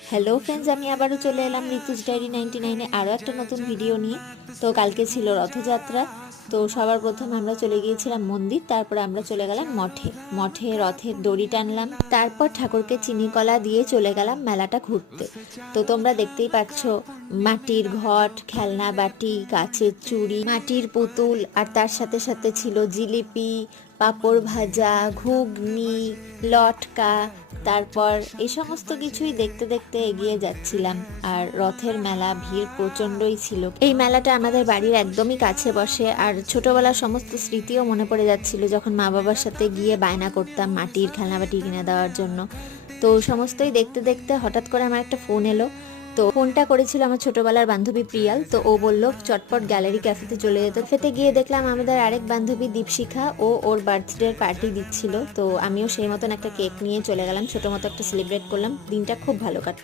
Hello friends, আমি আবারও চলে এলাম ঋতুজ ডায়েরি 99-এ আরও একটা নতুন ভিডিও নিয়ে। তো কালকে ছিল রথযাত্রা। তো সবার প্রথম আমরা চলে গিয়েছিলাম মন্দির, তারপরে আমরা চলে গেলাম মঠে। মঠে রথের দড়ি টানলাম, তারপর ঠাকুরকে চিনি কলা দিয়ে চলে গেলাম মেলাটা ঘুরতে। তো তোমরা দেখতেই পাচ্ছ, মাটির ঘট, খেলনা বাটি, কাচের চুড়ি, মাটির পুতুল, আর তার সাথে সাথে ছিল জিলিপি, পাঁপড় ভাজা, ঘুগনি, লটকা। তারপর এই সমস্ত কিছুই দেখতে দেখতে এগিয়ে যাচ্ছিলাম। আর রথের মেলা ভিড় প্রচণ্ডই ছিল। এই মেলাটা আমাদের বাড়ির একদমই কাছে বসে, আর ছোটবেলার সমস্ত স্মৃতিও মনে পড়ে যাচ্ছিল, যখন মা বাবার সাথে গিয়ে বায়না করতাম মাটির খেলনাবাটি কিনে দেওয়ার জন্য। তো সমস্তই দেখতে দেখতে হঠাৎ করে আমার একটা ফোন এলো। তো ফোনটা করেছিল আমার ছোটবেলার বান্ধবী প্রিয়াল। তো ও বলল চটপট গ্যালারি ক্যাফেতে চলে যেতে। ক্যাফেতে গিয়ে দেখলাম আমাদের আরেক বান্ধবী দীপশিখা ও ওর বার্থডে পার্টি দিচ্ছিল। তো আমিও সেই মতন একটা কেক নিয়ে চলে গেলাম, ছোট মতো একটা সেলিব্রেট করলাম। দিনটা খুব ভালো কাটলো।